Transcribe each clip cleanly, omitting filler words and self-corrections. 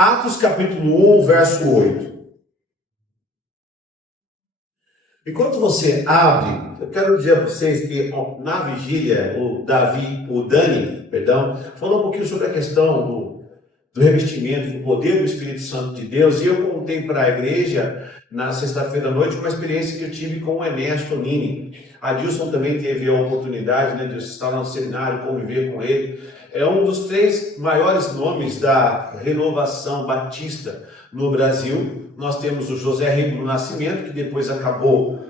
Atos capítulo 1, verso 8. Enquanto você abre, eu quero dizer a vocês que na vigília, o Dani, falou um pouquinho sobre a questão do revestimento, do poder do Espírito Santo de Deus, e eu contei para a igreja, na sexta-feira à noite, uma experiência que eu tive com o Enéas Tonini. A Dilson também teve a oportunidade de estar no seminário, conviver com ele. É um dos 3 maiores nomes da renovação batista no Brasil. Nós temos o José Rico do Nascimento, que depois acabou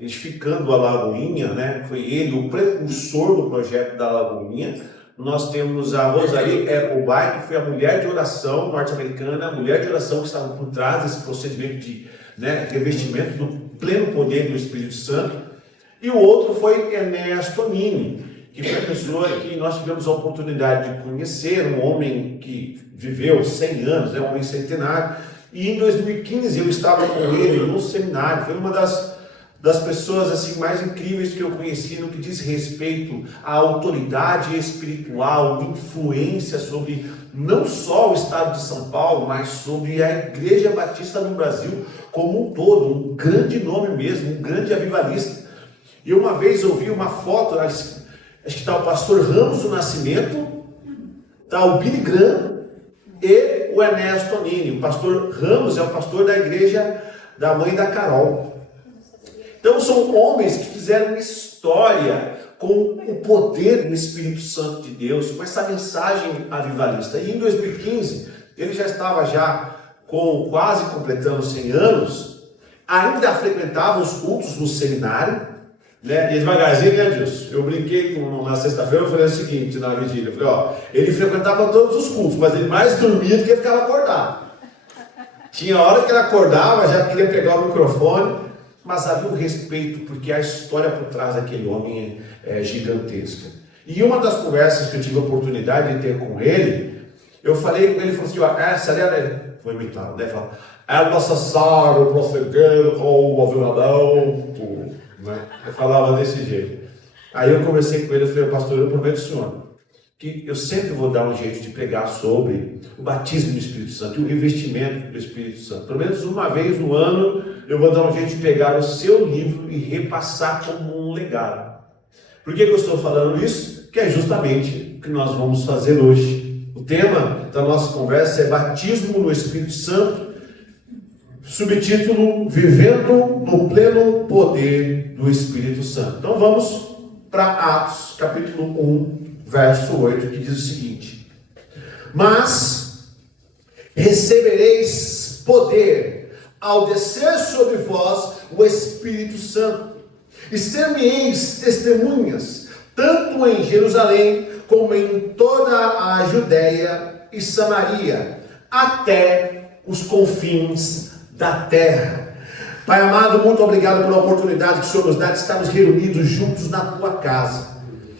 edificando a Lagoinha, foi ele o precursor do projeto da Lagoinha. Nós temos a Rosalie Erbobay, que foi a mulher de oração norte-americana, a mulher de oração que estava por trás desse procedimento de revestimento do pleno poder do Espírito Santo. E o outro foi Enéas Tonini, que foi a pessoa que nós tivemos a oportunidade de conhecer, um homem que viveu 100 anos, um homem centenário. E em 2015 eu estava com ele no seminário. Foi uma das pessoas assim mais incríveis que eu conheci no que diz respeito à autoridade espiritual, influência sobre não só o estado de São Paulo, mas sobre a Igreja Batista no Brasil como um todo, um grande nome mesmo, um grande avivalista. E uma vez eu vi uma foto, acho que está o pastor Ramos do Nascimento, está o Billy Graham e o Enéas Tonini. O pastor Ramos é o pastor da igreja da mãe da Carol. Então são homens que fizeram história com o poder do Espírito Santo de Deus, com essa mensagem avivalista. E em 2015, ele já estava quase completando 100 anos, ainda frequentava os cultos no seminário, e devagarzinho, Dilson? Eu brinquei na sexta-feira, eu falei o seguinte na vigília, eu falei, ele frequentava todos os cultos, mas ele mais dormia do que ficava acordado. Tinha hora que ele acordava, já queria pegar o microfone, mas havia um respeito, porque a história por trás daquele homem é gigantesca. E uma das conversas que eu tive a oportunidade de ter com ele, eu falei com ele, ele falou assim, vou imitar, é necessário prosseguir com o avivamento, Eu falava desse jeito. Aí eu conversei com ele, eu falei, pastor, eu prometo ao senhor que eu sempre vou dar um jeito de pregar sobre o batismo do Espírito Santo e o revestimento do Espírito Santo. Pelo menos uma vez no ano, eu vou dar um jeito de pegar o seu livro e repassar como um legado. Por que eu estou falando isso? Que é justamente o que nós vamos fazer hoje. O tema da nossa conversa é batismo no Espírito Santo, subtítulo, vivendo no pleno poder do Espírito Santo. Então vamos para Atos, capítulo 1, verso 8, que diz o seguinte: mas recebereis poder ao descer sobre vós o Espírito Santo, e ser-me-eis testemunhas, tanto em Jerusalém, como em toda a Judéia e Samaria, até os confins da terra. Pai amado, muito obrigado pela oportunidade que o Senhor nos dá de estarmos reunidos juntos na tua casa.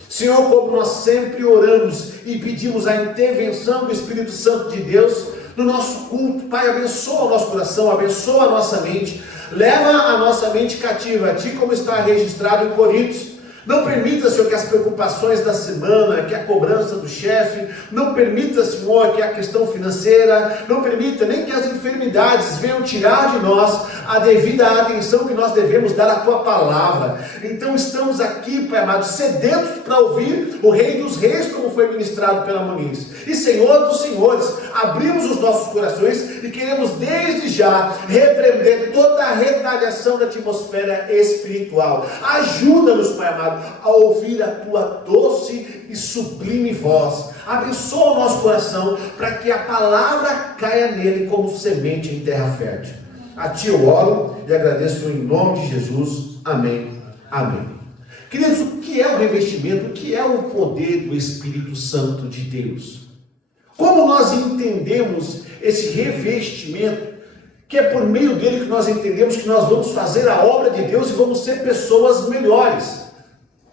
Senhor, como nós sempre oramos e pedimos a intervenção do Espírito Santo de Deus no nosso culto, Pai, abençoa o nosso coração, abençoa a nossa mente, leva a nossa mente cativa a Ti, como está registrado em Coríntios. Não permita, Senhor, que as preocupações da semana, que a cobrança do chefe, não permita, Senhor, que a questão financeira, não permita nem que as enfermidades venham tirar de nós a devida atenção que nós devemos dar à Tua palavra. Então estamos aqui, Pai amado, sedentos para ouvir o Rei dos Reis, como foi ministrado pela Muniz. E Senhor dos Senhores, abrimos os nossos corações e queremos desde já repreender toda a retaliação da atmosfera espiritual. Ajuda-nos, Pai amado, a ouvir a Tua doce e sublime voz. Abençoa o nosso coração para que a palavra caia nele como semente em terra fértil. A Ti eu oro e agradeço em nome de Jesus. Amém. Amém. Queridos, o que é o revestimento? O que é o poder do Espírito Santo de Deus? Como nós entendemos esse revestimento? Que é por meio dele que nós entendemos que nós vamos fazer a obra de Deus e vamos ser pessoas melhores.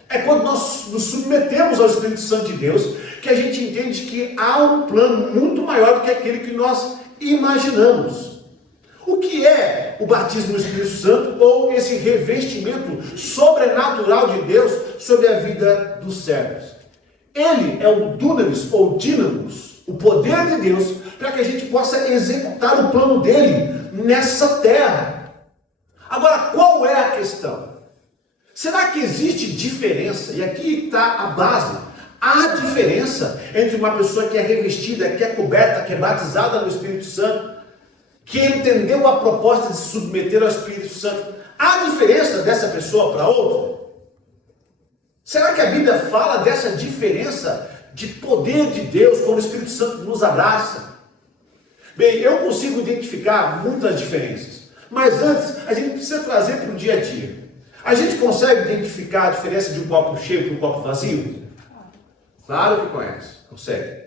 É quando nós nos submetemos ao Espírito Santo de Deus que a gente entende que há um plano muito maior do que aquele que nós imaginamos. O que é o batismo no Espírito Santo ou esse revestimento sobrenatural de Deus sobre a vida dos servos? Ele é o dunamis ou dínamos o poder de Deus, para que a gente possa executar o plano dele nessa terra. Agora, qual é a questão? Será que existe diferença? E aqui está a base. Há diferença entre uma pessoa que é revestida, que é coberta, que é batizada no Espírito Santo, que entendeu a proposta de se submeter ao Espírito Santo. Há diferença dessa pessoa para outra? Será que a Bíblia fala dessa diferença de poder de Deus quando o Espírito Santo nos abraça? Bem, eu consigo identificar muitas diferenças, mas antes a gente precisa trazer para o dia a dia. A gente consegue identificar a diferença de um copo cheio para um copo vazio? Claro que conhece, consegue.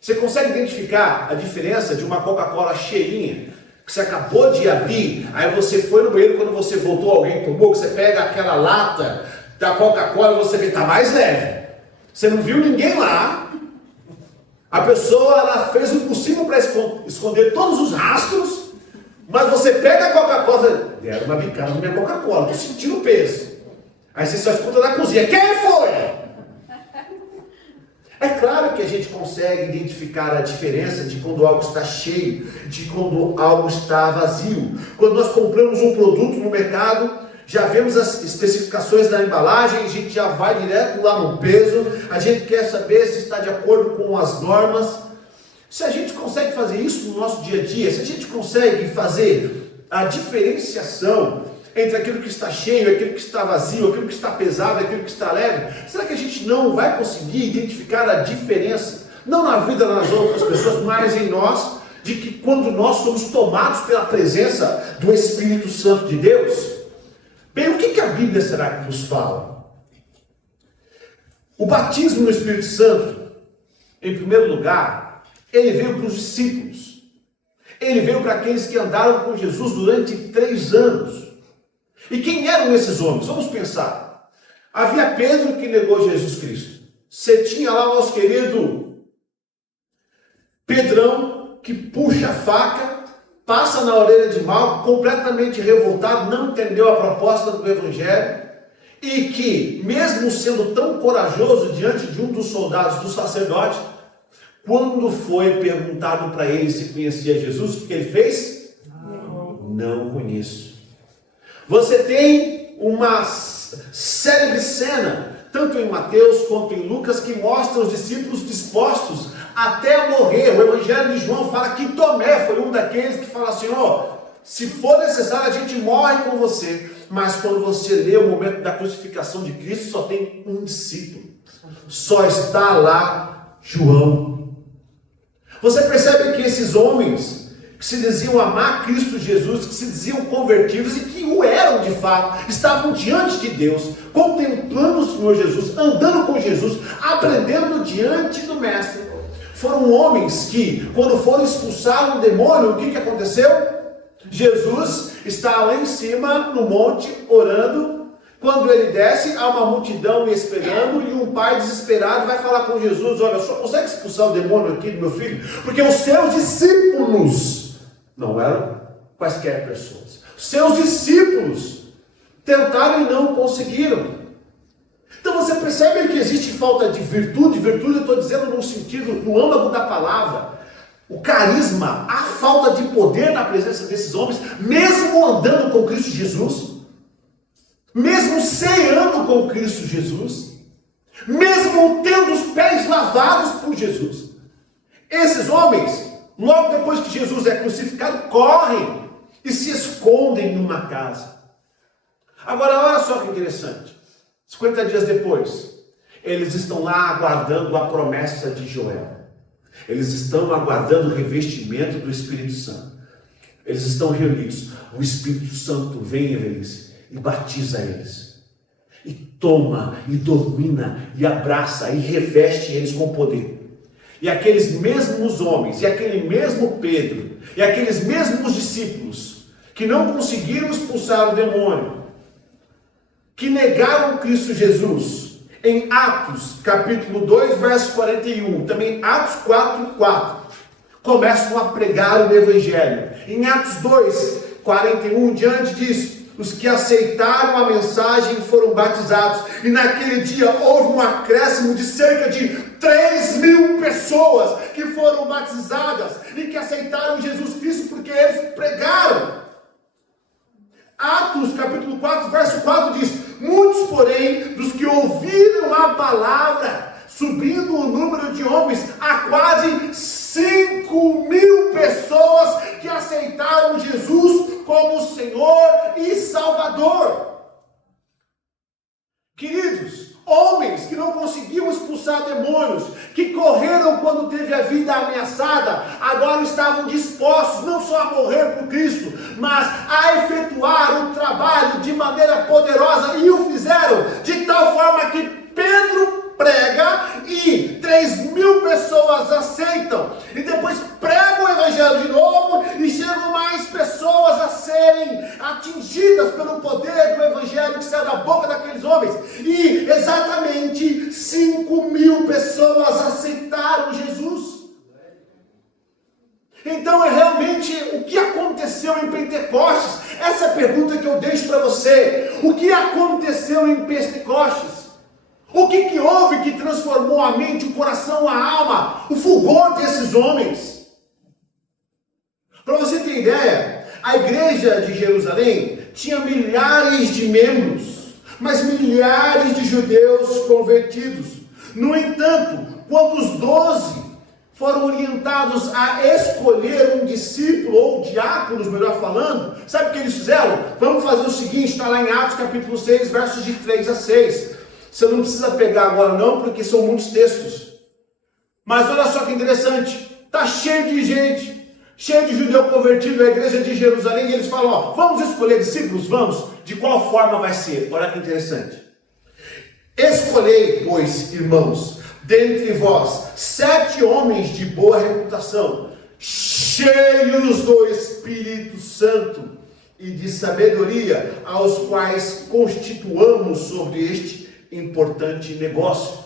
Você consegue identificar a diferença de uma Coca-Cola cheinha, que você acabou de abrir, aí você foi no banheiro, quando você voltou, alguém tomou, que você pega aquela lata da Coca-Cola e você vê que está mais leve. Você não viu ninguém lá. A pessoa ela fez o possível para esconder todos os rastros, mas você pega a Coca-Cola, deram uma bicada na minha Coca-Cola, estou sentindo o peso. Aí você só escuta na cozinha, quem foi? É claro que a gente consegue identificar a diferença de quando algo está cheio, de quando algo está vazio. Quando nós compramos um produto no mercado, já vemos as especificações da embalagem, a gente já vai direto lá no peso, a gente quer saber se está de acordo com as normas. Se a gente consegue fazer isso no nosso dia a dia, se a gente consegue fazer a diferenciação entre aquilo que está cheio, aquilo que está vazio, aquilo que está pesado, aquilo que está leve, será que a gente não vai conseguir identificar a diferença, não na vida das outras pessoas, mas em nós, de que quando nós somos tomados pela presença do Espírito Santo de Deus? Bem, o que a Bíblia será que nos fala? O batismo no Espírito Santo, em primeiro lugar, ele veio para os discípulos. Ele veio para aqueles que andaram com Jesus durante 3 anos. E quem eram esses homens? Vamos pensar. Havia Pedro que negou Jesus Cristo. Você tinha lá o nosso querido Pedrão, que puxa a faca, passa na orelha de Malco, completamente revoltado, não entendeu a proposta do Evangelho, e que, mesmo sendo tão corajoso diante de um dos soldados do sacerdote, quando foi perguntado para ele se conhecia Jesus, o que ele fez? Não conheço. Você tem uma célebre cena, tanto em Mateus quanto em Lucas, que mostra os discípulos dispostos até morrer. O Evangelho de João fala que Tomé foi um daqueles que fala assim, se for necessário a gente morre com você. Mas quando você lê o momento da crucificação de Cristo, só tem um discípulo. Só está lá João. Você percebe que esses homens que se diziam amar Cristo Jesus, que se diziam convertidos e que o eram de fato, estavam diante de Deus, contemplando o Senhor Jesus, andando com Jesus, aprendendo diante do Mestre. Foram homens que, quando foram expulsar um demônio, o que aconteceu? Jesus está lá em cima, no monte, orando. Quando ele desce, há uma multidão esperando, e um pai desesperado vai falar com Jesus, olha, só consegue expulsar o demônio aqui do meu filho? Porque os seus discípulos não eram quaisquer pessoas. Seus discípulos tentaram e não conseguiram. Então você percebe que existe falta de virtude. Virtude eu estou dizendo no sentido, no âmago da palavra. O carisma, a falta de poder na presença desses homens, mesmo andando com Cristo Jesus, mesmo ceando com Cristo Jesus, mesmo tendo os pés lavados por Jesus. Esses homens, logo depois que Jesus é crucificado, correm e se escondem numa casa. Agora, olha só que interessante. 50 dias depois, eles estão lá aguardando a promessa de Joel. Eles estão aguardando o revestimento do Espírito Santo. Eles estão reunidos. O Espírito Santo vem, eles, e batiza eles. E toma, e domina, e abraça, e reveste eles com poder. E aqueles mesmos homens, e aquele mesmo Pedro, e aqueles mesmos discípulos, que não conseguiram expulsar o demônio, que negaram Cristo Jesus, em Atos, capítulo 2, verso 41, também Atos 4:4, começam a pregar o Evangelho. Em Atos 2, 41, diante disso, os que aceitaram a mensagem foram batizados, e naquele dia houve um acréscimo de cerca de 3.000 pessoas que foram batizadas e que aceitaram Jesus Cristo porque eles pregaram. Atos capítulo 4, verso 4 diz: muitos, porém, dos que ouviram a palavra, subindo o número de homens a quase 5.000 pessoas que aceitaram Jesus como Senhor e Salvador. Queridos, homens que não conseguiam expulsar demônios, que correram quando teve a vida ameaçada, agora estavam dispostos não só a morrer por Cristo, mas a efetuar o trabalho de maneira poderosa, e o fizeram de tal forma que Pedro prega e 3.000 pessoas aceitam, e depois prega o evangelho de novo e chegam mais pessoas a serem atingidas pelo poder do evangelho que saiu da boca daqueles homens, e exatamente 5.000 pessoas aceitaram Jesus. Então é realmente o que aconteceu em Pentecostes. Essa é a pergunta que eu deixo para você: o que aconteceu em Pentecostes? O que houve que transformou a mente, o coração, a alma, o fulgor desses homens? Para você ter ideia, a igreja de Jerusalém tinha milhares de membros, mas milhares de judeus convertidos. No entanto, quando os 12 foram orientados a escolher um discípulo, ou diáconos, melhor falando, sabe o que eles fizeram? Vamos fazer o seguinte, está lá em Atos capítulo 6, versos de 3 a 6. Você não precisa pegar agora não, porque são muitos textos. Mas olha só que interessante. Está cheio de gente, cheio de judeu convertido, a igreja de Jerusalém, e eles falam: ó, vamos escolher discípulos? Vamos. De qual forma vai ser? Olha que interessante. Escolhei, pois, irmãos, dentre vós, 7 homens de boa reputação, cheios do Espírito Santo e de sabedoria, aos quais constituamos sobre este importante negócio.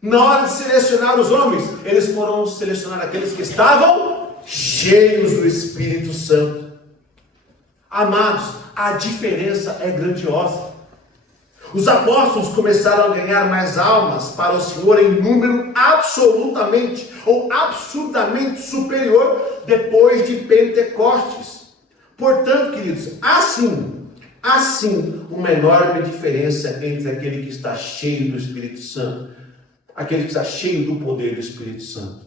Na hora de selecionar os homens, eles foram selecionar aqueles que estavam cheios do Espírito Santo. Amados, a diferença é grandiosa. Os apóstolos começaram a ganhar mais almas para o Senhor em número absolutamente ou absurdamente superior depois de Pentecostes. Portanto, queridos, assim, uma enorme diferença entre aquele que está cheio do Espírito Santo, aquele que está cheio do poder do Espírito Santo.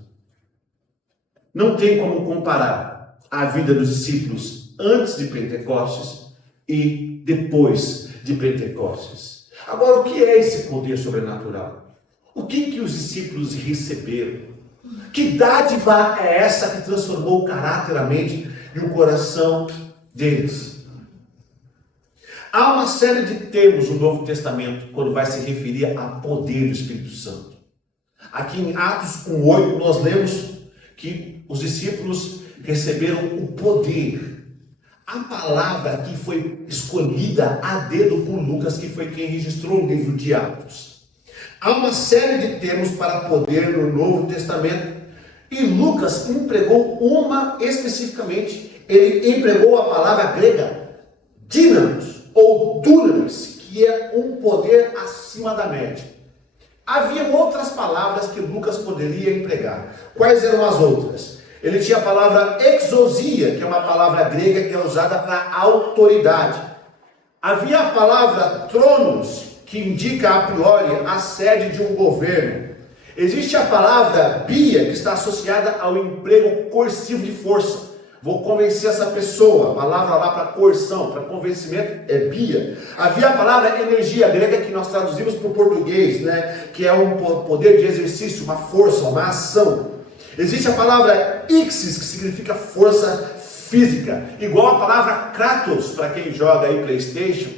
Não tem como comparar a vida dos discípulos antes de Pentecostes e depois de Pentecostes. Agora, o que é esse poder sobrenatural? O que os discípulos receberam? Que dádiva é essa que transformou o caráter, a mente e o coração deles? Há uma série de termos no Novo Testamento quando vai se referir a poder do Espírito Santo. Aqui em Atos 1:8 nós lemos que os discípulos receberam o poder. A palavra que foi escolhida a dedo por Lucas, que foi quem registrou o livro de Atos. Há uma série de termos para poder no Novo Testamento, e Lucas empregou uma especificamente. Ele empregou a palavra grega dínamos, ou dunamis, que é um poder acima da média. Havia outras palavras que Lucas poderia empregar. Quais eram as outras? Ele tinha a palavra exousia, que é uma palavra grega que é usada para autoridade. Havia a palavra tronos, que indica a priori a sede de um governo. Existe a palavra bia, que está associada ao emprego coercivo de força. Vou convencer essa pessoa. A palavra lá para coerção, para convencimento, é bia. Havia a palavra energia grega, que nós traduzimos para o português, né? Que é um poder de exercício, uma força, uma ação. Existe a palavra ixis, que significa força física. Igual a palavra kratos, para quem joga aí PlayStation,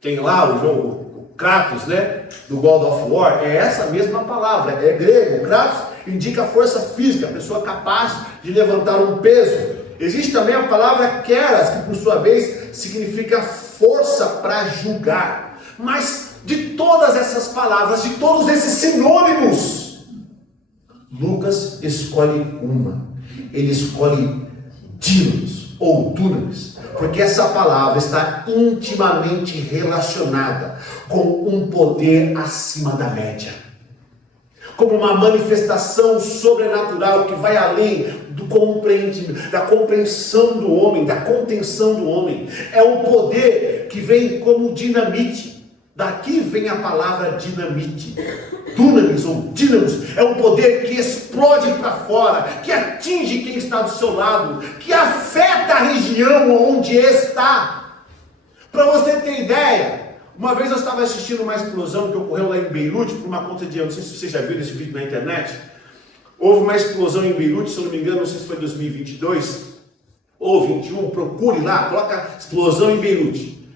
tem lá o jogo Kratos, né? Do God of War. É essa mesma palavra, é grego. Kratos indica força física, a pessoa capaz de levantar um peso. Existe também a palavra keras, que por sua vez significa força para julgar. Mas de todas essas palavras, de todos esses sinônimos, Lucas escolhe uma. Ele escolhe dínamos ou dunamis, porque essa palavra está intimamente relacionada com um poder acima da média. como uma manifestação sobrenatural que vai além da compreensão do homem, da contenção do homem. É um poder que vem como dinamite. Daqui vem a palavra dinamite. Dunamis ou dínamos. É um poder que explode para fora, que atinge quem está do seu lado, que afeta a região onde está. Para você ter ideia, uma vez eu estava assistindo uma explosão que ocorreu lá em Beirute, por uma conta de, eu não sei se você já viu esse vídeo na internet. Houve uma explosão em Beirute, se eu não me engano, não sei se foi 2022 ou 21, procure lá, coloca explosão em Beirute.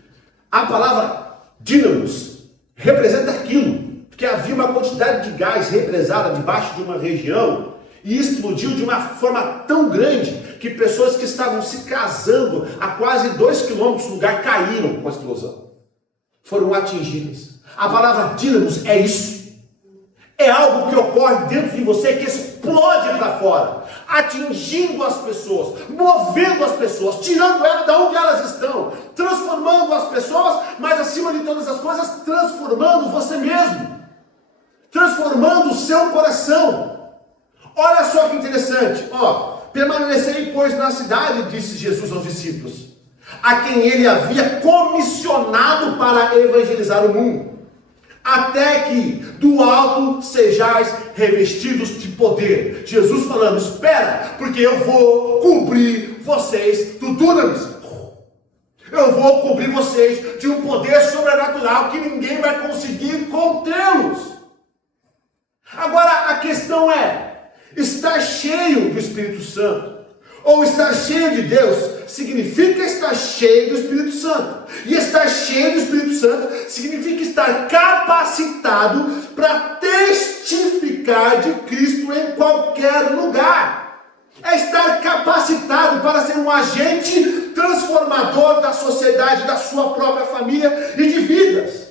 A palavra dínamos representa aquilo, porque havia uma quantidade de gás represada debaixo de uma região e explodiu de uma forma tão grande que pessoas que estavam se casando a quase 2 quilômetros do lugar caíram com a explosão. Foram atingidas. A palavra dínamos é isso. É algo que ocorre dentro de você, que explode para fora, atingindo as pessoas, movendo as pessoas, tirando elas de onde elas estão, transformando as pessoas, mas acima de todas as coisas, transformando você mesmo, transformando o seu coração. Olha só que interessante, permanecei, pois, na cidade, disse Jesus aos discípulos, a quem ele havia comissionado para evangelizar o mundo, até que do alto sejais revestidos de poder. Jesus falando, espera, porque eu vou cobrir vocês do dunamis. Eu vou cobrir vocês de um poder sobrenatural que ninguém vai conseguir contê-los. Agora a questão é, estar cheio do Espírito Santo ou estar cheio de Deus significa estar cheio do Espírito Santo. E estar cheio do Espírito Santo significa estar capacitado para testificar de Cristo em qualquer lugar. É estar capacitado para ser um agente transformador da sociedade, da sua própria família e de vidas.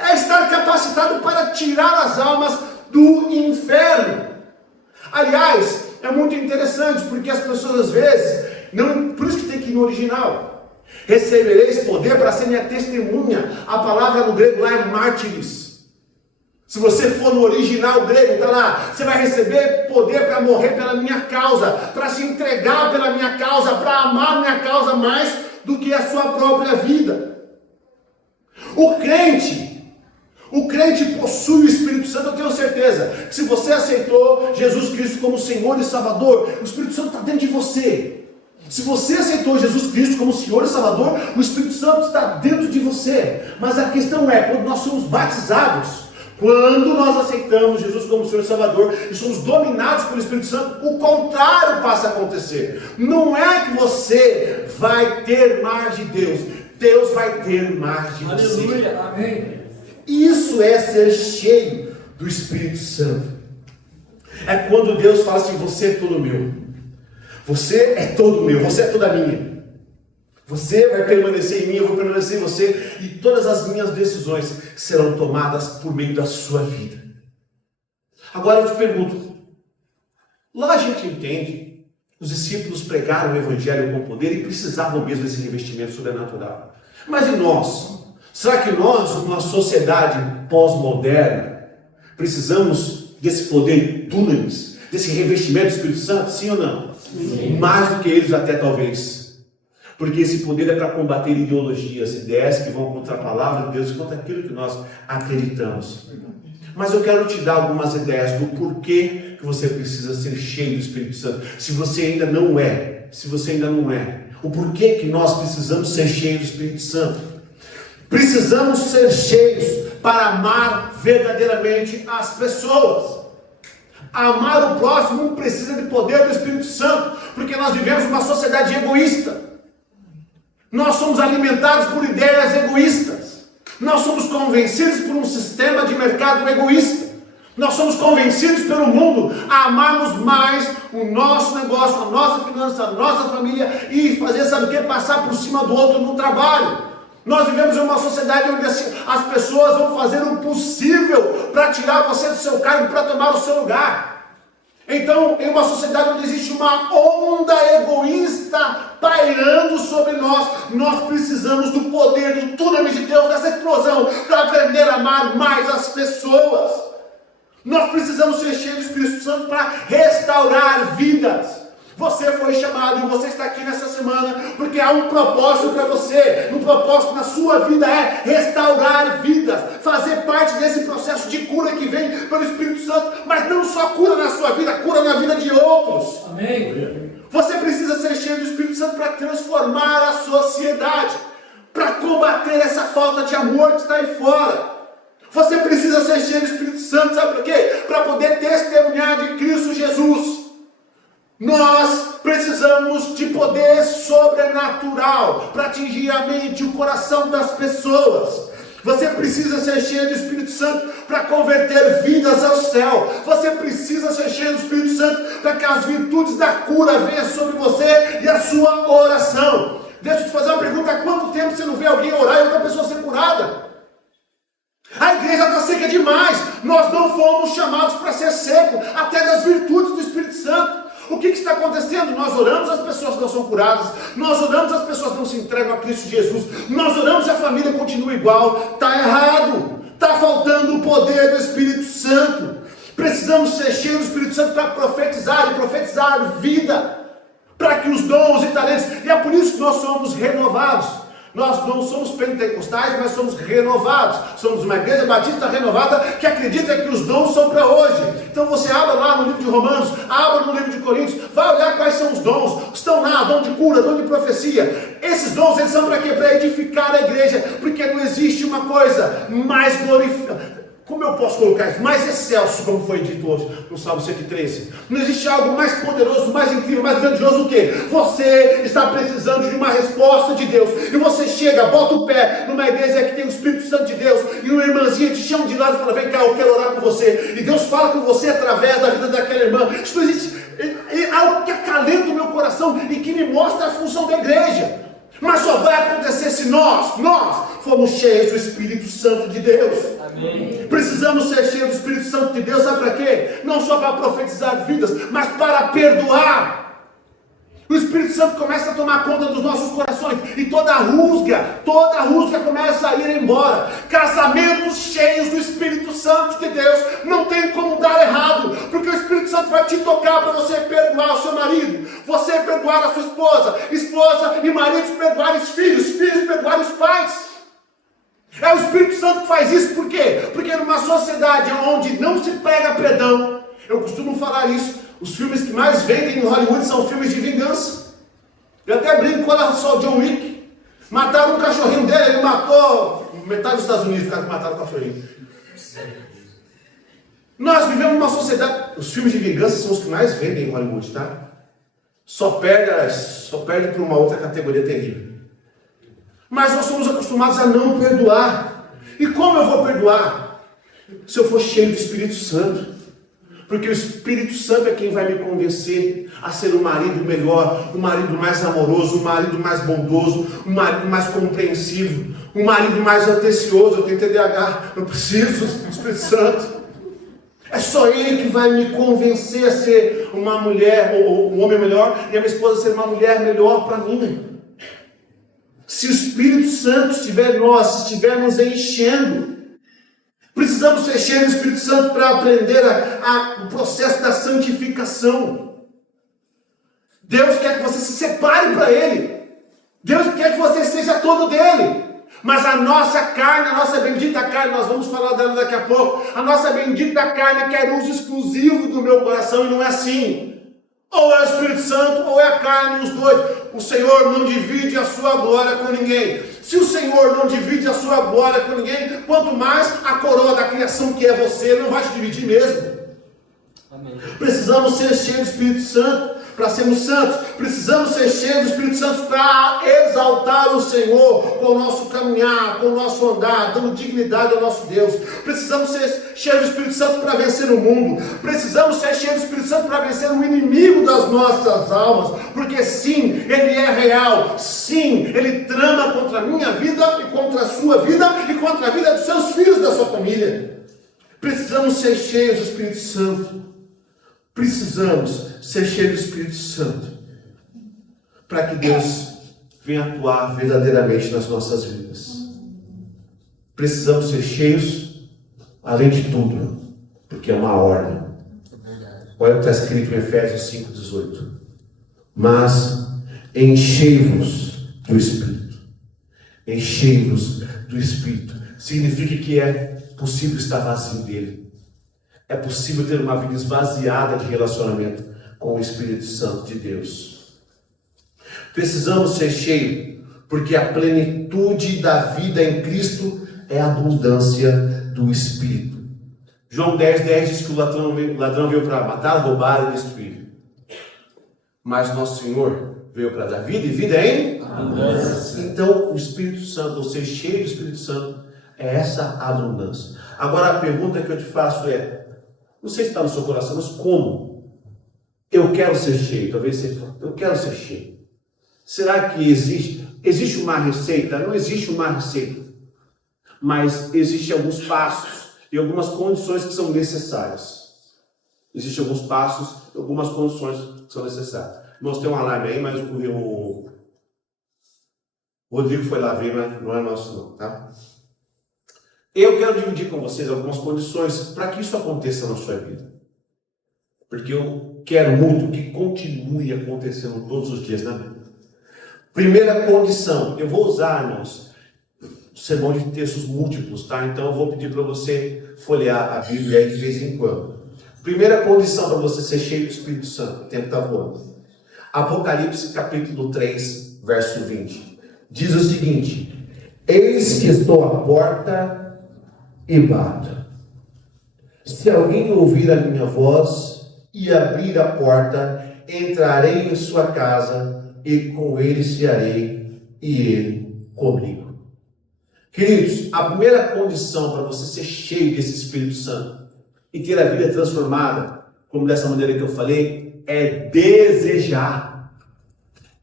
É estar capacitado para tirar as almas do inferno. Aliás, é muito interessante, porque as pessoas às vezes, por isso que tem que ir no original. Recebereis poder para ser minha testemunha. A palavra no grego lá é mártires. Se você for no original grego, está lá. Você vai receber poder para morrer pela minha causa, para se entregar pela minha causa, para amar minha causa mais do que a sua própria vida. O crente possui o Espírito Santo, eu tenho certeza. Que se você aceitou Jesus Cristo como Senhor e Salvador, o Espírito Santo está dentro de você. Se você aceitou Jesus Cristo como Senhor e Salvador, o Espírito Santo está dentro de você. Mas a questão é, quando nós somos batizados, quando nós aceitamos Jesus como Senhor e Salvador e somos dominados pelo Espírito Santo, o contrário passa a acontecer. Não é que você vai ter mais de Deus, Deus vai ter mais de você. Aleluia, amém. Isso é ser cheio do Espírito Santo. É quando Deus fala assim, você é todo meu. Você é todo meu, você é toda minha. Você vai permanecer em mim, eu vou permanecer em você. E todas as minhas decisões serão tomadas por meio da sua vida. Agora eu te pergunto. Lá a gente entende. Os discípulos pregaram o Evangelho com poder e precisavam mesmo desse revestimento sobrenatural. Mas e nós? Será que nós, numa sociedade pós-moderna, precisamos desse poder dunamis, desse revestimento do Espírito Santo? Sim ou não? Sim. Mais do que eles até talvez. Porque esse poder é para combater ideologias, ideias que vão contra a palavra de Deus e contra aquilo que nós acreditamos. Mas eu quero te dar algumas ideias do porquê que você precisa ser cheio do Espírito Santo. Se você ainda não é, o porquê que nós precisamos ser cheios do Espírito Santo. Precisamos ser cheios para amar verdadeiramente as pessoas. Amar o próximo precisa de poder do Espírito Santo, porque nós vivemos uma sociedade egoísta. Nós somos alimentados por ideias egoístas. Nós somos convencidos por um sistema de mercado egoísta. Nós somos convencidos pelo mundo a amarmos mais o nosso negócio, a nossa finança, a nossa família e fazer, sabe o que? Passar por cima do outro no trabalho. Nós vivemos em uma sociedade onde as pessoas vão fazer o possível para tirar você do seu cargo, para tomar o seu lugar. Então, em uma sociedade onde existe uma onda egoísta pairando sobre nós, nós precisamos do poder, do dunamis de Deus, dessa explosão, para aprender a amar mais as pessoas. Nós precisamos ser cheios do Espírito Santo para restaurar vidas. Você foi chamado e você está aqui nessa semana porque há um propósito para você. Um propósito na sua vida é restaurar vidas, fazer parte desse processo de cura que vem pelo Espírito Santo, mas não só cura na sua vida, cura na vida de outros. Amém. Você precisa ser cheio do Espírito Santo para transformar a sociedade, para combater essa falta de amor que está aí fora. Você precisa ser cheio do Espírito Santo, sabe por quê? Para poder testemunhar de Cristo Jesus. Nós precisamos de poder sobrenatural para atingir a mente e o coração das pessoas. Você precisa ser cheio do Espírito Santo para converter vidas ao céu. Você precisa ser cheio do Espírito Santo para que as virtudes da cura venham sobre você e a sua oração. Deixa eu te fazer uma pergunta: há quanto tempo você não vê alguém orar e outra pessoa ser curada? A igreja está seca demais. Nós não fomos chamados para ser seco, até das virtudes do Espírito Santo. O que está acontecendo? Nós oramos, as pessoas não são curadas. Nós oramos, as pessoas não se entregam a Cristo Jesus. Nós oramos e a família continua igual. Está errado. Está faltando o poder do Espírito Santo. Precisamos ser cheios do Espírito Santo para profetizar e profetizar vida, para que os dons e talentos, e é por isso que nós somos renovados. Nós não somos pentecostais, mas somos renovados. Somos uma igreja batista renovada que acredita que os dons são para hoje. Então você abra lá no livro de Romanos, abra no livro de Coríntios, vai olhar quais são os dons. Estão lá, dom de cura, dom de profecia. Esses dons, eles são para quê? Para edificar a igreja, porque não existe uma coisa mais glorificada. Como eu posso colocar isso? Mais excelso, como foi dito hoje no Salmo 113. Não existe algo mais poderoso, mais incrível, mais grandioso do que você está precisando de uma resposta de Deus. E você chega, bota o pé numa igreja que tem o Espírito Santo de Deus, e uma irmãzinha te chama de lado e fala: vem cá, eu quero orar com você. E Deus fala com você através da vida daquela irmã. Isso não existe. É algo que acalenta o meu coração e que me mostra a função da igreja. Mas só vai acontecer se nós formos cheios do Espírito Santo de Deus. Amém. Precisamos ser cheios do Espírito Santo de Deus, sabe para quê? Não só para profetizar vidas, mas para perdoar. O Espírito Santo começa a tomar conta dos nossos corações e toda rusga começa a ir embora. Casamentos cheios do Espírito Santo de Deus não tem como dar errado, porque o Espírito Santo vai te tocar para você perdoar o seu marido, você perdoar a sua esposa e maridos perdoarem os filhos perdoarem os pais. É o Espírito Santo que faz isso. Por quê? Porque numa sociedade onde não se prega perdão, eu costumo falar isso, os filmes que mais vendem em Hollywood são filmes de vingança. Eu até brinco, olha só o John Wick. Mataram um cachorrinho dele, ele matou metade dos Estados Unidos, o cara que mataram o cachorrinho. Nós vivemos numa sociedade, os filmes de vingança são os que mais vendem em Hollywood, tá? Só perde para uma outra categoria terrível. Mas nós somos acostumados a não perdoar. E como eu vou perdoar? Se eu for cheio do Espírito Santo. Porque o Espírito Santo é quem vai me convencer a ser um marido melhor, um marido mais amoroso, um marido mais bondoso, um marido mais compreensivo, um marido mais atencioso. Eu tenho TDAH, eu preciso do Espírito Santo. É só Ele que vai me convencer a ser uma mulher, ou um homem melhor, e a minha esposa ser uma mulher melhor para mim. Se o Espírito Santo estiver em nós, se estiver nos enchendo, precisamos ser cheios do Espírito Santo para aprender o processo da santificação. Deus quer que você se separe para Ele. Deus quer que você seja todo dele. Mas a nossa carne, a nossa bendita carne, nós vamos falar dela daqui a pouco, a nossa bendita carne quer uso exclusivo do meu coração, e não é assim. Ou é o Espírito Santo, ou é a carne, os dois. O Senhor não divide a sua glória com ninguém. Se o Senhor não divide a sua glória com ninguém, quanto mais a coroa da criação que é você, não vai te dividir mesmo. Amém. Precisamos ser cheios do Espírito Santo para sermos santos. Precisamos ser cheios do Espírito Santo para exaltar o Senhor com o nosso caminhar, com o nosso andar, dando dignidade ao nosso Deus. Precisamos ser cheios do Espírito Santo para vencer o mundo. Precisamos ser cheios do Espírito Santo para vencer o inimigo das nossas almas, porque sim, ele é real. Sim, ele trama contra a minha vida e contra a sua vida e contra a vida dos seus filhos, da sua família. Precisamos ser cheios do Espírito Santo. Precisamos ser cheios do Espírito Santo para que Deus venha atuar verdadeiramente nas nossas vidas. Precisamos ser cheios, além de tudo, porque é uma ordem. Olha o que está escrito em Efésios 5,18. Mas enchei-vos do Espírito. Enchei-vos do Espírito. Significa que é possível estar vazio dele. É possível ter uma vida esvaziada de relacionamento com o Espírito Santo de Deus. Precisamos ser cheios, porque a plenitude da vida em Cristo é a abundância do Espírito. João 10,10 diz que o ladrão veio para matar, roubar e destruir. Mas nosso Senhor veio para dar vida e vida em abundância. Então o Espírito Santo, ou ser cheio do Espírito Santo, é essa abundância. Agora a pergunta que eu te faço é, não sei se está no seu coração, mas como? Eu quero ser cheio. Talvez você fale, eu quero ser cheio. Será que existe uma receita? Não existe uma receita. Mas existem alguns passos e algumas condições que são necessárias. Existem alguns passos e algumas condições que são necessárias. Nós temos um alarme aí, mas o Rodrigo foi lá ver, mas não é nosso não, tá? Eu quero dividir com vocês algumas condições para que isso aconteça na sua vida. Porque eu quero muito que continue acontecendo todos os dias na vida. Primeira condição, eu vou usar, irmãos, sermão de textos múltiplos, tá? Então eu vou pedir para você folhear a Bíblia aí de vez em quando. Primeira condição para você ser cheio do Espírito Santo, o tempo está voando. Apocalipse capítulo 3, verso 20. Diz o seguinte: eis que estou à porta e bato. Se alguém ouvir a minha voz e abrir a porta, entrarei em sua casa e com ele cearei e ele comigo. Queridos, a primeira condição para você ser cheio desse Espírito Santo e ter a vida transformada, como dessa maneira que eu falei, é desejar,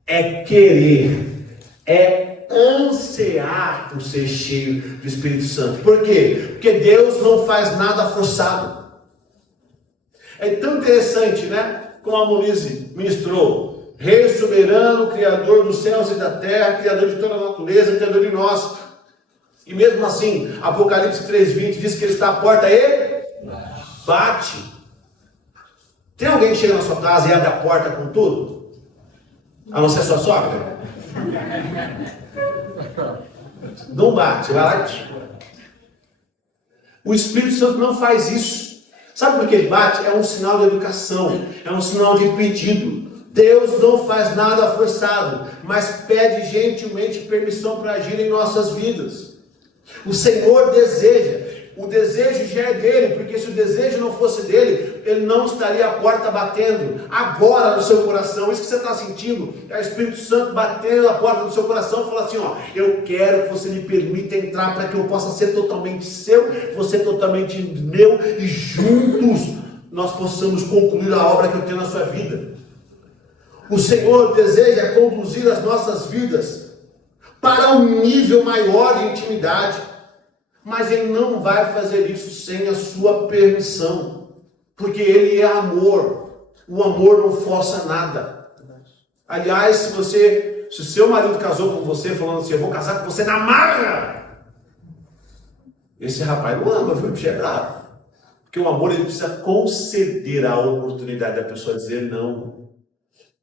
é querer, é ansiar por ser cheio do Espírito Santo. Por quê? Porque Deus não faz nada forçado. É tão interessante, né? Como a Monize ministrou. Rei soberano, Criador dos céus e da terra, Criador de toda a natureza, Criador de nós. E mesmo assim, Apocalipse 3,20 diz que Ele está à porta e bate. Tem alguém que chega na sua casa e abre a porta com tudo? A não ser a sua sogra? Não bate, vai lá. O Espírito Santo não faz isso. Sabe por que ele bate? É um sinal de educação, é um sinal de pedido. Deus não faz nada forçado, mas pede gentilmente permissão para agir em nossas vidas. O Senhor deseja, o desejo já é dele, porque se o desejo não fosse dele, ele não estaria a porta batendo agora no seu coração. Isso que você está sentindo é o Espírito Santo batendo a porta do seu coração e falando assim: ó, eu quero que você me permita entrar para que eu possa ser totalmente seu, você totalmente meu, e juntos nós possamos concluir a obra que eu tenho na sua vida. O Senhor deseja conduzir as nossas vidas para um nível maior de intimidade, mas Ele não vai fazer isso sem a sua permissão, porque Ele é amor. O amor não força nada. Aliás, se o seu marido casou com você falando assim: eu vou casar com você na marra, esse rapaz não ama, viu? Chegado. Porque o amor, ele precisa conceder a oportunidade da pessoa dizer não.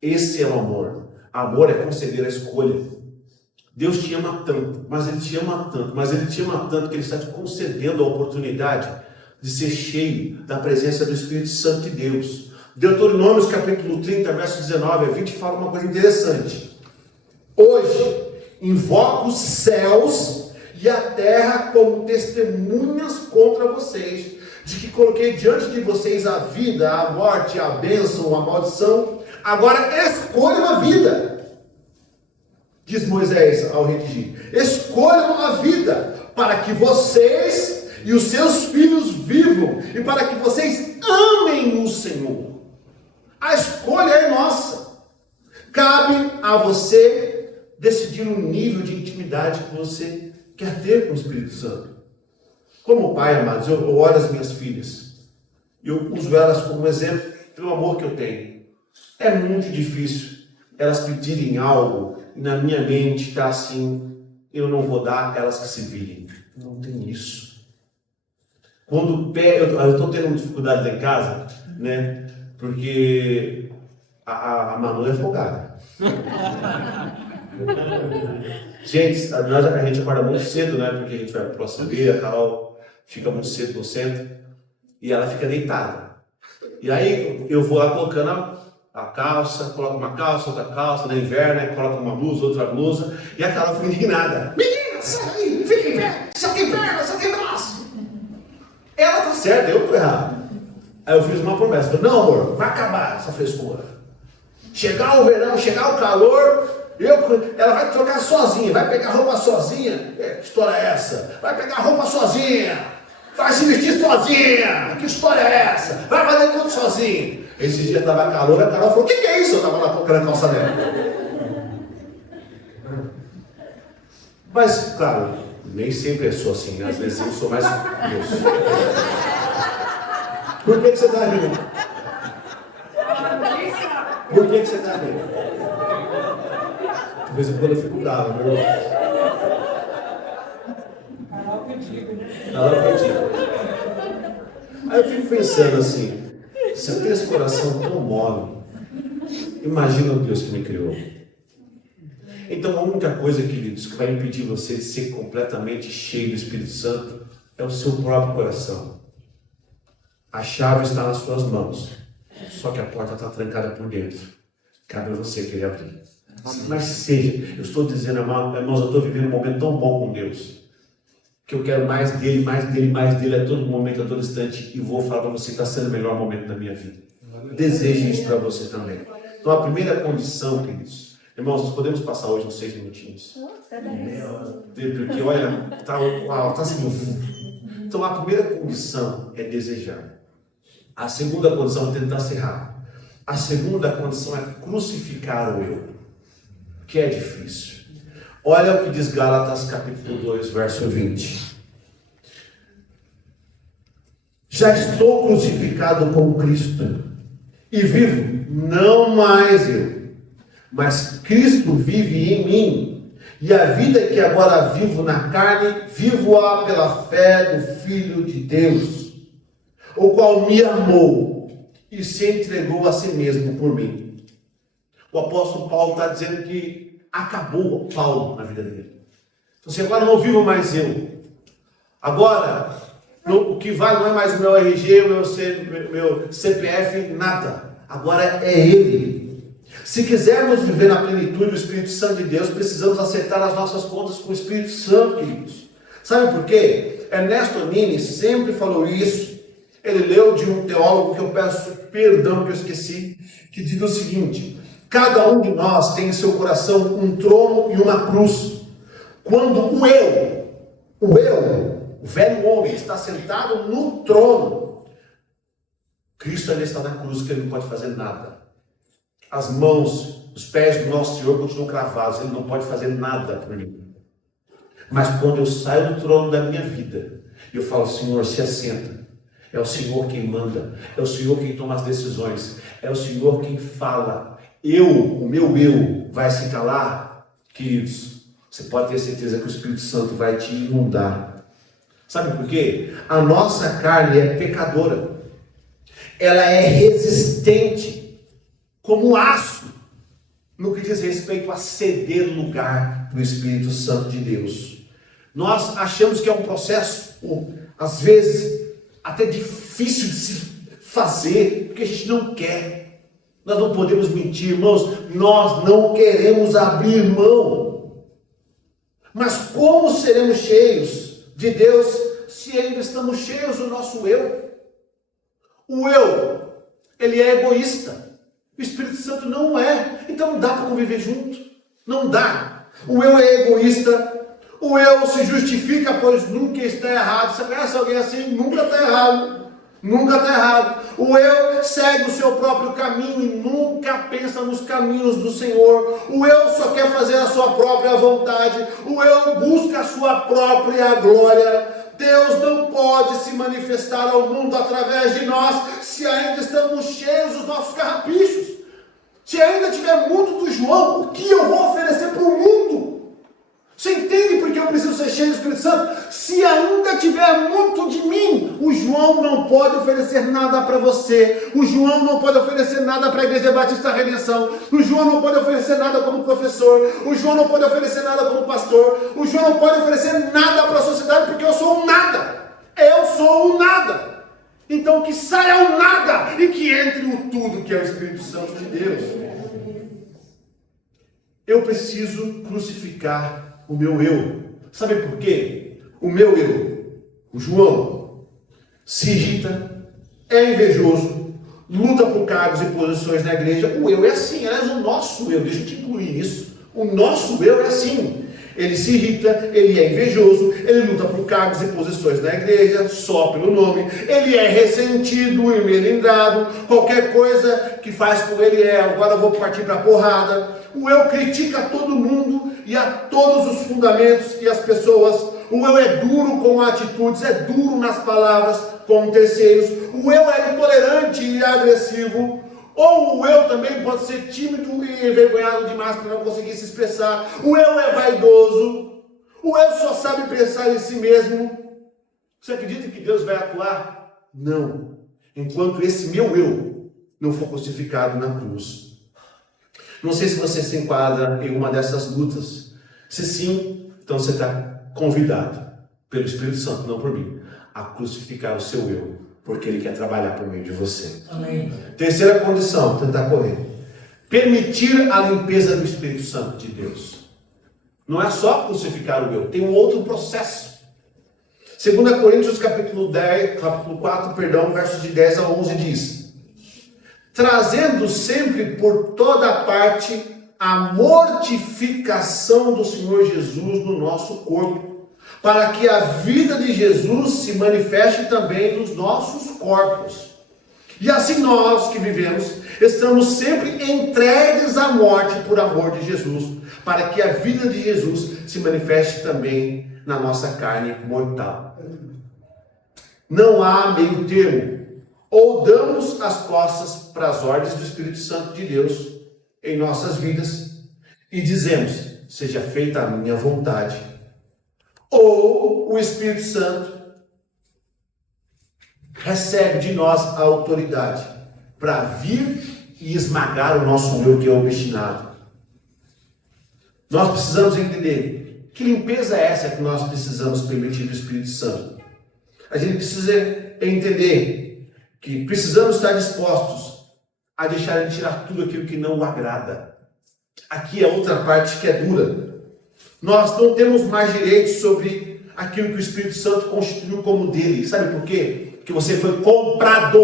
Esse é o amor. Amor é conceder a escolha. Deus te ama tanto, mas Ele te ama tanto, mas Ele te ama tanto que Ele está te concedendo a oportunidade de ser cheio da presença do Espírito Santo de Deus. Deuteronômio capítulo 30, verso 19 a 20 fala uma coisa interessante. Hoje invoco os céus e a terra como testemunhas contra vocês, de que coloquei diante de vocês a vida, a morte, a bênção, a maldição. Agora escolham a vida, diz Moisés ao redigir. Escolham a vida, para que vocês e os seus filhos vivam, e para que vocês amem o Senhor. A escolha é nossa. Cabe a você decidir o nível de intimidade que você quer ter com o Espírito Santo. Como pai, amados, eu oro as minhas filhas. Eu uso elas como exemplo pelo amor que eu tenho. É muito difícil elas pedirem algo e na minha mente está assim: eu não vou dar, elas que se virem. Não tem isso. Quando eu estou tendo dificuldade lá em casa, né? Porque a Manu é folgada. Gente, a gente acorda muito cedo, né? Porque a gente vai para a Carol fica muito cedo no centro e ela fica deitada. E aí eu vou lá colocando a calça, coloco uma calça, outra calça, no inverno, aí coloco uma blusa, outra blusa, e a Carol fica indignada. Menina, sai aí, fica em pé, só tem perna, só tem braço. Ela tá certa, eu tô errado. Aí eu fiz uma promessa, falei, não amor, vai acabar essa frescura. Chegar o verão, chegar o calor, ela vai trocar sozinha, vai pegar roupa sozinha. Que história é essa? Vai pegar roupa sozinha, vai se vestir sozinha. Que história é essa? Vai fazer tudo sozinha. Esse dia estava calor, a Carol falou, o que é isso? Eu estava lá colocando a calça dela. Mas, claro, nem sempre sou assim, às vezes eu sou mais Deus. Por que você está rindo? Por que você está rindo? De vez em quando eu fico bravo, meu irmão. Carol contigo. Aí eu fico pensando assim, se eu tenho esse coração tão mole, imagina o Deus que me criou. Então a única coisa, queridos, que vai impedir você de ser completamente cheio do Espírito Santo é o seu próprio coração. A chave está nas suas mãos, só que a porta está trancada por dentro. Cabe a você querer abrir. Mas seja, eu estou dizendo, irmãos, eu estou vivendo um momento tão bom com Deus, que eu quero mais dele, mais dele, mais dele a todo momento, a todo instante, e vou falar para você que está sendo o melhor momento da minha vida. Desejo isso para você também. Então a primeira condição, queridos, irmãos, nós podemos passar hoje uns 6 minutinhos. Porque olha, está sendo. Então a primeira condição é desejar. A segunda condição é tentar ser rápido. A segunda condição é crucificar o eu, que é difícil. Olha o que diz Gálatas capítulo 2, verso 20. Já estou crucificado com Cristo e vivo, não mais eu, mas Cristo vive em mim. E a vida que agora vivo na carne, vivo-a pela fé do Filho de Deus, o qual me amou e se entregou a si mesmo por mim. O apóstolo Paulo está dizendo que acabou Paulo na vida dele. Então, assim, agora não vivo mais eu. Agora, o que vale não é mais o meu RG, o meu CPF, nada. Agora é Ele. Se quisermos viver na plenitude do Espírito Santo de Deus, precisamos acertar as nossas contas com o Espírito Santo, queridos. Sabe por quê? Ernesto Nini sempre falou isso. Ele leu de um teólogo que eu peço perdão que eu esqueci, que diz o seguinte: cada um de nós tem em seu coração um trono e uma cruz. Quando o velho homem, está sentado no trono, Cristo ainda está na cruz, que ele não pode fazer nada. As mãos, os pés do nosso Senhor continuam cravados, ele não pode fazer nada por mim. Mas quando eu saio do trono da minha vida, eu falo, Senhor, se assenta. É o Senhor quem manda, é o Senhor quem toma as decisões, é o Senhor quem fala. O meu eu vai se calar, queridos. Você pode ter certeza que o Espírito Santo vai te inundar. Sabe por quê? A nossa carne é pecadora. Ela é resistente, como aço, no que diz respeito a ceder lugar para o Espírito Santo de Deus. Nós achamos que é um processo, às vezes, até difícil de se fazer, porque a gente não quer. Nós não podemos mentir, irmãos. Nós não queremos abrir mão. Mas como seremos cheios de Deus se ainda estamos cheios do nosso eu? O eu, ele é egoísta. O Espírito Santo não é. Então não dá para conviver junto. Não dá. O eu é egoísta. O eu se justifica, pois nunca está errado. Você conhece alguém assim? Nunca está errado. Nunca está errado. O eu segue o seu próprio caminho e nunca pensa nos caminhos do Senhor. O eu só quer fazer a sua própria vontade. O eu busca a sua própria glória. Deus não pode se manifestar ao mundo através de nós se ainda estamos cheios dos nossos carrapichos. Se ainda tiver muito do João, o que eu vou oferecer para o mundo? Você entende por que eu preciso ser cheio do Espírito Santo? Se ainda tiver muito de mim, O João não pode oferecer nada para você. O João não pode oferecer nada para a Igreja Batista Redenção. O João não pode oferecer nada como professor. O João não pode oferecer nada como pastor. O João não pode oferecer nada para a sociedade, porque eu sou um nada. Eu sou um nada. Então que saia o nada e que entre o tudo, que é o Espírito Santo de Deus. Eu preciso crucificar o meu eu. Sabe por quê? O meu eu, o João, se irrita, é invejoso, luta por cargos e posições na igreja. O eu é assim, aliás, o nosso eu, deixa eu te incluir nisso. O nosso eu é assim. Ele se irrita, ele é invejoso, ele luta por cargos e posições na igreja, só pelo nome, ele é ressentido e melindrado, qualquer coisa que faz com ele agora eu vou partir para a porrada. O eu critica todo mundo e a todos os fundamentos e as pessoas. O eu é duro com atitudes, é duro nas palavras com terceiros. O eu é intolerante e agressivo. Ou o eu também pode ser tímido e envergonhado demais para não conseguir se expressar. O eu é vaidoso. O eu só sabe pensar em si mesmo. Você acredita que Deus vai atuar? Não. Enquanto esse meu eu não for crucificado na cruz. Não sei se você se enquadra em uma dessas lutas. Se sim, então você está convidado pelo Espírito Santo, não por mim, a crucificar o seu eu. Porque Ele quer trabalhar por meio de você. Amém. Terceira condição, tentar correr. Permitir a limpeza do Espírito Santo de Deus. Não é só crucificar o eu, tem um outro processo. 2 Coríntios capítulo 4, versos de 10 a 11 diz: trazendo sempre por toda parte a mortificação do Senhor Jesus no nosso corpo, para que a vida de Jesus se manifeste também nos nossos corpos. E assim nós que vivemos, estamos sempre entregues à morte por amor de Jesus, para que a vida de Jesus se manifeste também na nossa carne mortal. Não há meio termo. Ou damos as costas para as ordens do Espírito Santo de Deus em nossas vidas e dizemos: seja feita a minha vontade. Ou o Espírito Santo recebe de nós a autoridade para vir e esmagar o nosso eu que é obstinado. Nós precisamos entender que limpeza é essa que nós precisamos permitir do Espírito Santo. A gente precisa entender que precisamos estar dispostos a deixar ele tirar tudo aquilo que não o agrada. Aqui é outra parte que é dura. Nós não temos mais direito sobre aquilo que o Espírito Santo constituiu como dele. Sabe por quê? Porque você foi comprado.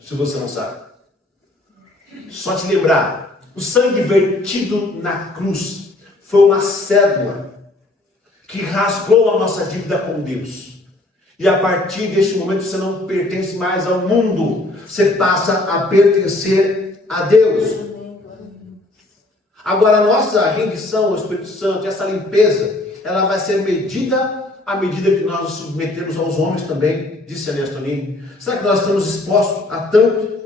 Se você não sabe. Só te lembrar, o sangue vertido na cruz foi uma cédula que rasgou a nossa dívida com Deus. E a partir deste momento você não pertence mais ao mundo. Você passa a pertencer a Deus. Agora, a nossa rendição ao Espírito Santo, essa limpeza, ela vai ser medida à medida que nós nos submetemos aos homens também, disse Elias Tonini. Será que nós estamos expostos a tanto?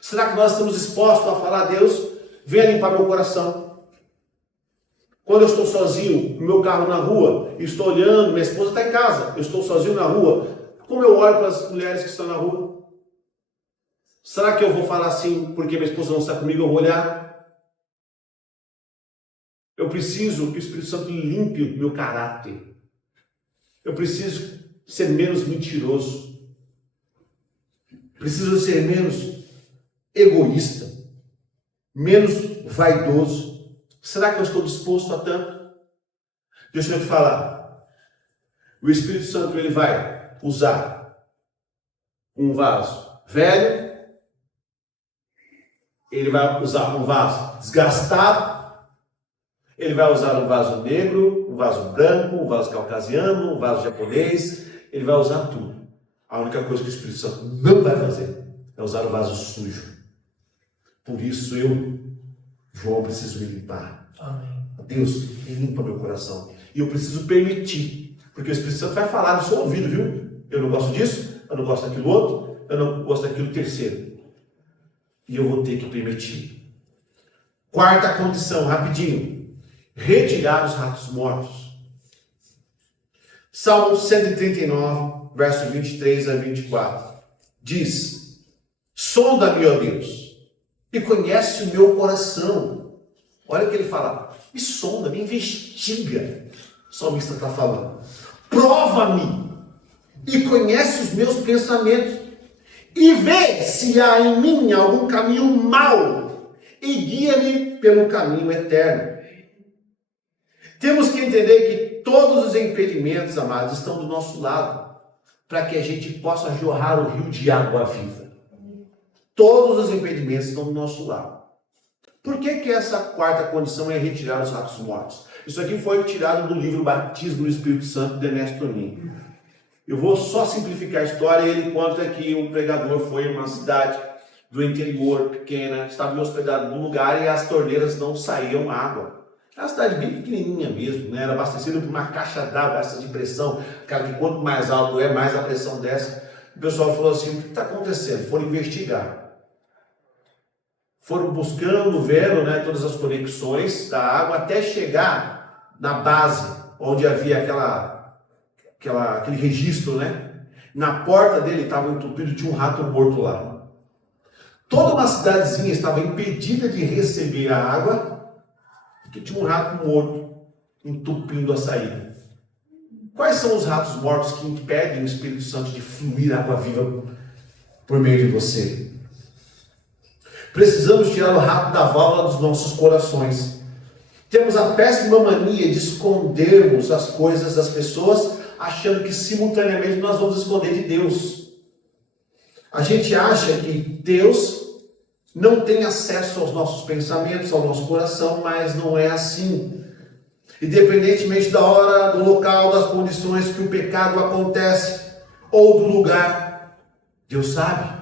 Será que nós estamos expostos a falar a Deus: venha limpar meu coração? Quando eu estou sozinho no meu carro na rua, e estou olhando, minha esposa está em casa, eu estou sozinho na rua, como eu olho para as mulheres que estão na rua? Será que eu vou falar assim porque minha esposa não está comigo, eu vou olhar? Eu preciso que o Espírito Santo limpe o meu caráter. Eu preciso ser menos mentiroso. Preciso ser menos egoísta. Menos vaidoso. Será que eu estou disposto a tanto? Deixa eu te falar. O Espírito Santo ele vai usar um vaso velho. Ele vai usar um vaso desgastado. Ele vai usar um vaso negro, um vaso branco, um vaso caucasiano, um vaso japonês. Ele vai usar tudo. A única coisa que o Espírito Santo não vai fazer é usar o vaso sujo. Por isso eu, João, preciso me limpar. Amém. Deus, limpa meu coração. E eu preciso permitir. Porque o Espírito Santo vai falar no seu ouvido, viu? Eu não gosto disso, eu não gosto daquilo outro, eu não gosto daquilo terceiro. E eu vou ter que permitir. Quarta condição, rapidinho. Retirar os ratos mortos. Salmo 139, verso 23 a 24. Diz: sonda-me, ó Deus, e conhece o meu coração. Olha o que ele fala: me sonda, me investiga. O salmista está falando. Prova-me e conhece os meus pensamentos, e vê se há em mim algum caminho mau, e guia-me pelo caminho eterno. Temos que entender que todos os impedimentos, amados, estão do nosso lado, para que a gente possa jorrar o rio de água viva. Todos os impedimentos estão do nosso lado. Por que essa quarta condição é retirar os ratos mortos? Isso aqui foi tirado do livro Batismo no Espírito Santo, de Ernesto Tonin. Eu vou só simplificar a história. Ele conta que um pregador foi em uma cidade do interior pequena, estava hospedado num lugar e as torneiras não saíam água. Era uma cidade bem pequenininha mesmo, né? Era abastecida por uma caixa d'água, essa de pressão, cara, que quanto mais alto é, mais a pressão desce. O pessoal falou assim: o que está acontecendo? Foram investigar. Foram buscando, vendo, né, todas as conexões da água até chegar na base, onde havia aquele registro, né? Na porta dele estava entupido, tinha um rato morto lá. Toda uma cidadezinha estava impedida de receber a água, porque tinha um rato morto entupindo a saída. Quais são os ratos mortos que impedem o Espírito Santo de fluir água viva por meio de você? Precisamos tirar o rato da válvula dos nossos corações. Temos a péssima mania de escondermos as coisas das pessoas, achando que simultaneamente nós vamos esconder de Deus. A gente acha que Deus não tem acesso aos nossos pensamentos, ao nosso coração, mas não é assim. Independentemente da hora, do local, das condições que o pecado acontece, ou do lugar, Deus sabe.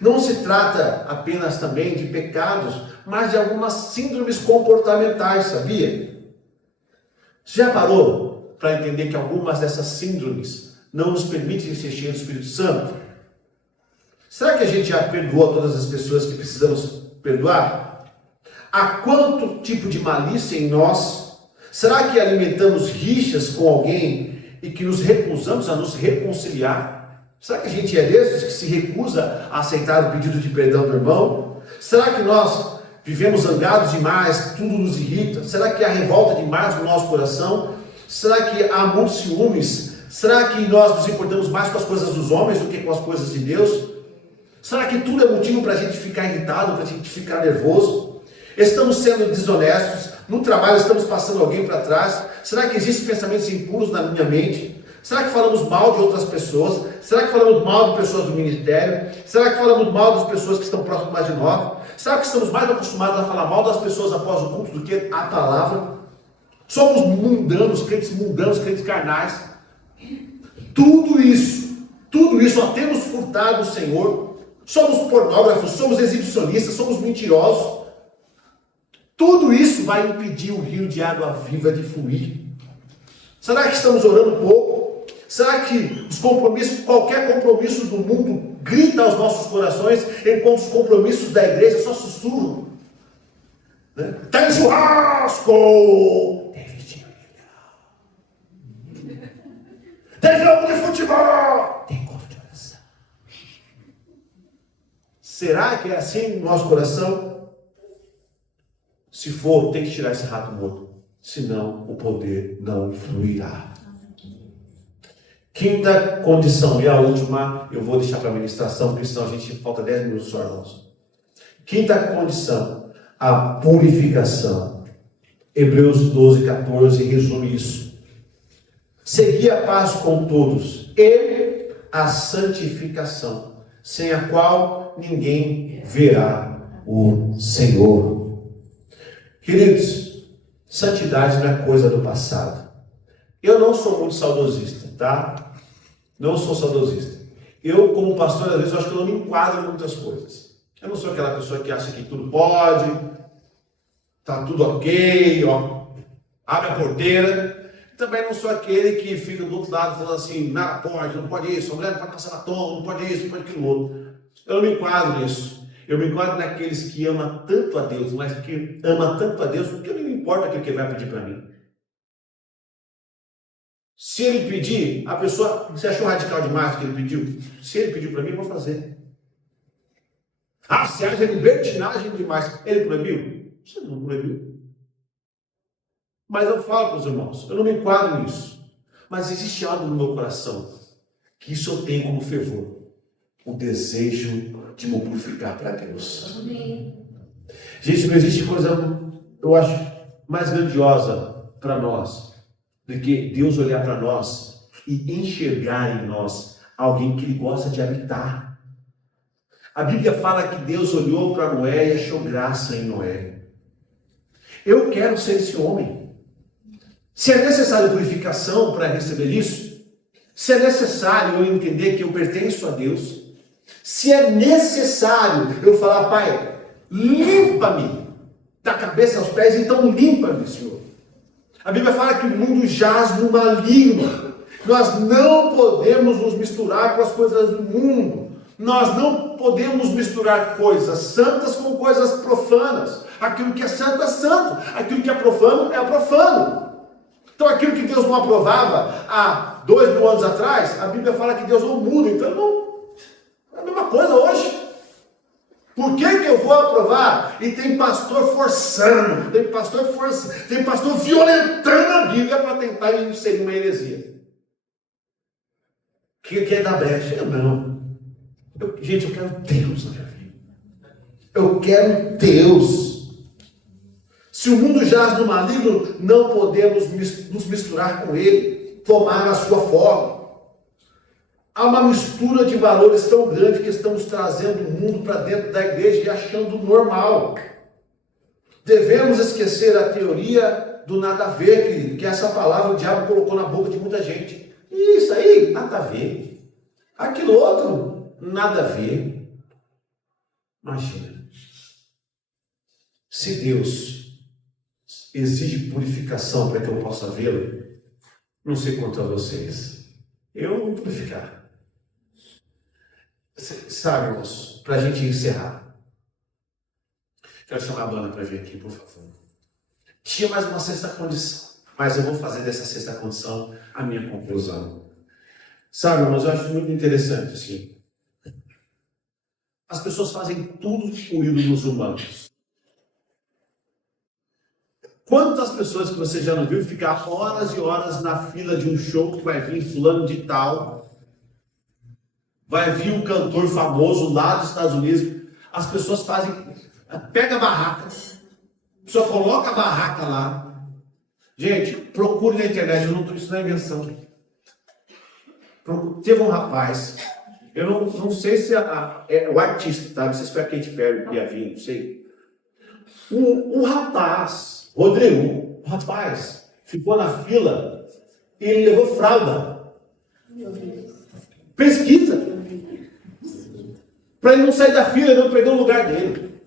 Não se trata apenas também de pecados, mas de algumas síndromes comportamentais, sabia? Você já parou para entender que algumas dessas síndromes não nos permitem ser cheios do Espírito Santo? Será que a gente já perdoou todas as pessoas que precisamos perdoar? Há quanto tipo de malícia em nós? Será que alimentamos rixas com alguém e que nos recusamos a nos reconciliar? Será que a gente é desses que se recusa a aceitar o pedido de perdão do irmão? Será que nós vivemos zangados demais, tudo nos irrita? Será que há revolta demais no nosso coração? Será que há muitos ciúmes? Será que nós nos importamos mais com as coisas dos homens do que com as coisas de Deus? Será que tudo é motivo para a gente ficar irritado, para a gente ficar nervoso? Estamos sendo desonestos? No trabalho estamos passando alguém para trás? Será que existem pensamentos impuros na minha mente? Será que falamos mal de outras pessoas? Será que falamos mal de pessoas do ministério? Será que falamos mal das pessoas que estão próximas de nós? Será que estamos mais acostumados a falar mal das pessoas após o culto do que a palavra? Somos mundanos, crentes carnais. Tudo isso, ó, temos furtado o Senhor. Somos pornógrafos, somos exibicionistas, somos mentirosos. Tudo isso vai impedir o rio de água viva de fluir. Será que estamos orando pouco? Será que os compromissos, qualquer compromisso do mundo grita aos nossos corações, enquanto os compromissos da igreja só sussurram? Tem churrasco! Tem vigília. Tem jogo de futebol! Tem encontro de oração. Será que é assim no nosso coração? Se for, tem que tirar esse rato morto. Senão o poder não fluirá. Quinta condição, e a última, eu vou deixar para a ministração, porque senão a gente falta 10 minutos só, irmãos. Quinta condição, a purificação. Hebreus 12, 14 resume isso. Segui a paz com todos e a santificação, sem a qual ninguém verá o Senhor. Queridos, santidade não é coisa do passado. Eu não sou muito saudosista, tá? Não sou saudosista. Eu, como pastor, às vezes, eu acho que eu não me enquadro em muitas coisas. Eu não sou aquela pessoa que acha que tudo pode, tá tudo ok, ó, abre a porteira. Também não sou aquele que fica do outro lado falando assim, nada pode, não pode isso, a mulher não pode passar batom, não pode isso, não pode aquilo outro. Eu não me enquadro nisso. Eu me enquadro naqueles que amam tanto a Deus, mas que amam tanto a Deus, porque não me importa aquilo que ele vai pedir para mim. Se ele pedir, a pessoa, você achou radical demais o que ele pediu? Se ele pediu para mim, eu vou fazer. Ah, você acha libertinagem demais? Ele proibiu? Você não proibiu. Mas eu falo para os irmãos, eu não me enquadro nisso. Mas existe algo no meu coração, que isso eu tenho como fervor. O desejo de me purificar para Deus. Amém. Gente, não existe coisa, eu acho, mais grandiosa para nós, do que Deus olhar para nós e enxergar em nós alguém que Ele gosta de habitar. A Bíblia fala que Deus olhou para Noé e achou graça em Noé. Eu quero ser esse homem. Se é necessário purificação para receber isso, se é necessário eu entender que eu pertenço a Deus, se é necessário eu falar, Pai, limpa-me da cabeça aos pés, então limpa-me, Senhor. A Bíblia fala que o mundo jaz no maligno. Nós não podemos nos misturar com as coisas do mundo. Nós não podemos misturar coisas santas com coisas profanas. Aquilo que é santo é santo. Aquilo que é profano é profano. Então aquilo que Deus não aprovava há 2000 anos atrás, a Bíblia fala que Deus não muda. Então não, é a mesma coisa hoje. Por que eu vou aprovar? E tem pastor forçando, tem pastor violentando a Bíblia para tentar inserir uma heresia. Que é da brecha? Eu não. Gente, eu quero Deus na minha vida. Eu quero Deus. Se o mundo jaz no maligno, não podemos nos misturar com ele, tomar a sua forma. Há uma mistura de valores tão grande que estamos trazendo o mundo para dentro da igreja e achando normal. Devemos esquecer a teoria do nada a ver, querido, que essa palavra o diabo colocou na boca de muita gente. Isso aí, nada a ver. Aquilo outro, nada a ver. Imagina. Se Deus exige purificação para que eu possa vê-lo, não sei quanto a vocês, eu vou purificar. Sabe, irmãos, para a gente encerrar, quero chamar a banda para vir aqui, por favor. Tinha mais uma sexta condição, mas eu vou fazer dessa sexta condição a minha conclusão. Sabe, irmãos, eu acho muito interessante assim. As pessoas fazem tudo com ídolos humanos. Quantas pessoas que você já não viu ficar horas e horas na fila de um show que vai vir fulano de tal, vai vir um cantor famoso lá dos Estados Unidos, as pessoas fazem, pega a barraca, a pessoa coloca a barraca lá. Gente, procure na internet, isso não é invenção. Teve um rapaz, eu não sei se é o artista, tá? Não sei se foi a Katy Perry que ia vir, não sei. Um rapaz, Rodrigo, um rapaz, ficou na fila e ele levou fralda. Pesquisa. Para ele não sair da fila e não perder o lugar dele.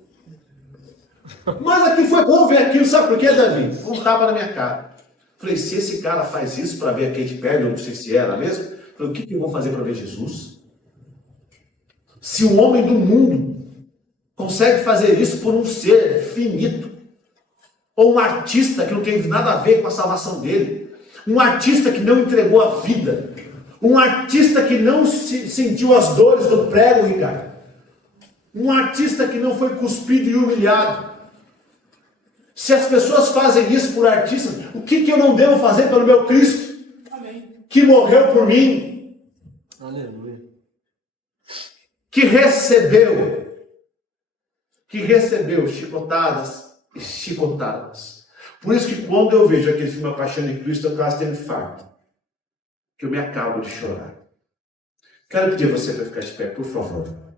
Mas aqui foi bom ver aquilo, sabe por quê, Davi? Um tapa na minha cara. Falei, se esse cara faz isso para ver a Katy Perry, eu não sei se era mesmo, falei, o que eu vou fazer para ver Jesus? Se o homem do mundo consegue fazer isso por um ser finito, ou um artista que não tem nada a ver com a salvação dele, um artista que não entregou a vida, um artista que não sentiu as dores do prego, Ricardo, um artista que não foi cuspido e humilhado. Se as pessoas fazem isso por artistas, o que eu não devo fazer pelo meu Cristo? Amém. Que morreu por mim. Aleluia. Que recebeu chicotadas e chicotadas. Por isso que quando eu vejo aquele filme A Paixão de Cristo, eu quase tenho infarto. Que eu me acabo de chorar. Quero pedir a você para ficar de pé, por favor.